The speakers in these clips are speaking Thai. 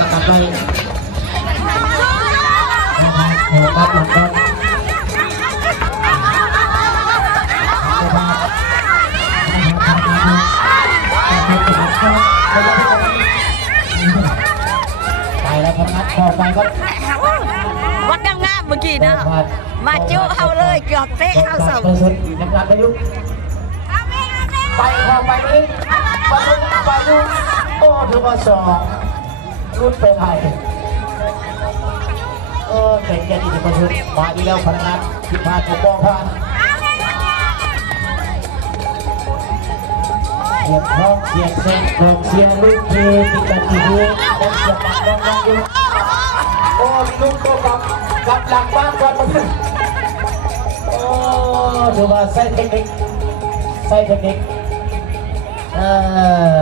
สกัดไปโอ้ครับหลังบอลไปแล้วครับนัดต่อไปครับวัดงามๆเมื่อกี้นะมาจุเฮาเลยเกือบเตะเฮาสองเปอร์เซ็นต์ยังรับได้ยุไปพอไปนี้ไปดูไปดูโอ้ถือว่าสอง รุ่นไปไทยเออเก่งแก่ดีที่ประชุมมาดีแล้วพนักงานที่พาตัวบอลผ่านเสียงร้องเสียงเสียงโด่งเสียงลูกทีที่กันทีนี้ยังเสียงดังดังดังอยู่โอ้มีลูกโตกับกับหลังบ้านก่อนมาถึงโอ้ถือว่าใส่เทคนิคใส่เทคนิคเอ่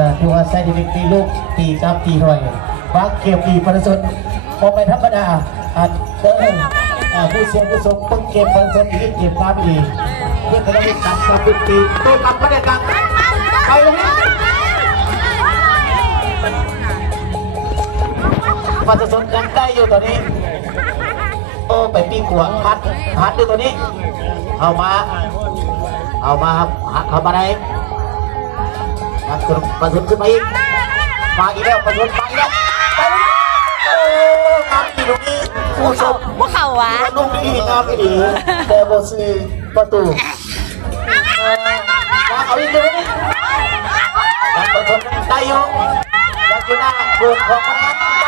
อถือว่าใส่เทคนิคตีลูกตีกับตีหน่อย ฟักเกียวตีประชนมองไปธรรมดาอันเดินอ่าผู้เสียผู้สมต้งเก็บประชนอีกเก็บความดีเพื่อจะได้กลับกลับตีตัวกลับไม่ได้กลับไปเลยประชนยังได้อยู่ตอนนี้โอ้ไปปีกัวพัดพัดด้วยตัวนี้ เอามา เอามาครับเอามาไหนนักกรุประสนขึ้นมาอีกมาอีกแล้วประสนมาอีกแล้วไปแล้ว ผู้ชมพวกเขาวะลูกนี่งามอีดีแต่บทสีประตูเออมาเอาอีกตัวนี้นักประสุนได้อยู่ยังอยู่หน้าเบืองของพนั